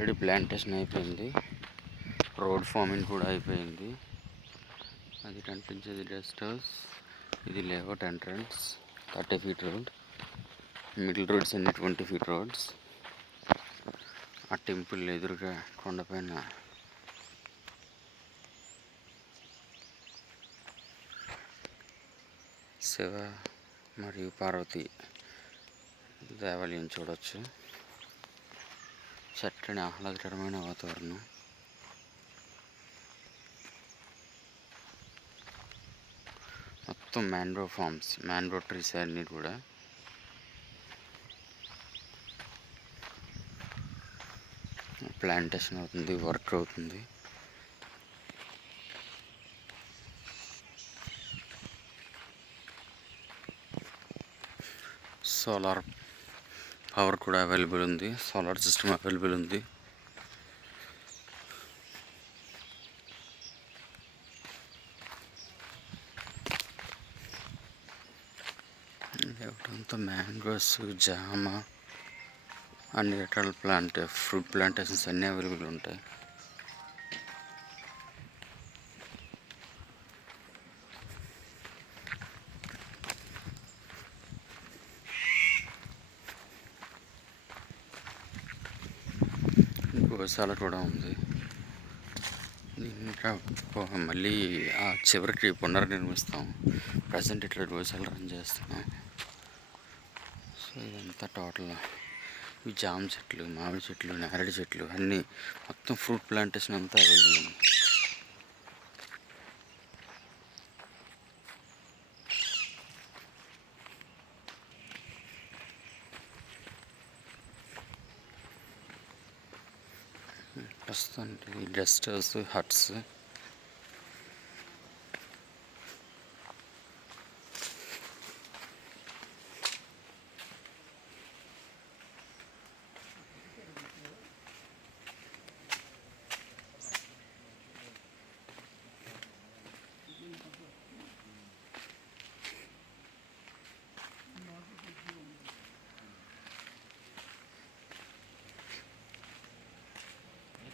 Already plantation అయిపోయింది, road farming కూడా అయిపోయింది. అది కనిపించేది గెస్ట్ హౌస్, ఇది layout entrance 30 feet road, middle roads అన్ని 20 feet రోడ్స్. ఆ టెంపుల్ ఎదురుగా కొండపైన శివ మరియు పార్వతి దేవాలయం చూడవచ్చు. చక్కని ఆహ్లాదకరమైన వాతావరణం. మొత్తం మ్యాంగ్రోవ్ ఫార్మ్స్, మ్యాంగ్రోవ్ ట్రీస్ అన్నీ కూడా. ప్లాంటేషన్ అవుతుంది, వర్క్ అవుతుంది. సోలార్ పవర్ కూడా అవైలబుల్ ఉంది, సోలార్ సిస్టమ్ అవైలబుల్ ఉంది. అంతా మ్యాంగోస్, జామ, అన్ని రకాల ఫ్రూట్ ప్లాంటేషన్స్ అన్నీ అవైలబుల్ ఉంటాయి. గోశాల కూడా ఉంది. ఇంకా మళ్ళీ ఆ చివరికి పునర్నిర్మిస్తాం. ప్రజెంట్ ఇట్లా గోశాల రన్ చేస్తున్నాం. సో ఇదంతా టోటల్ ఈ జామ చెట్లు, మామిడి చెట్లు, నేరేడు చెట్లు అన్నీ మొత్తం ఫ్రూట్ ప్లాంటేషన్ అంతా అవైలబుల్ ఉంది. ప్రస్తుతానికి గెస్ట్ హౌస్, హట్స్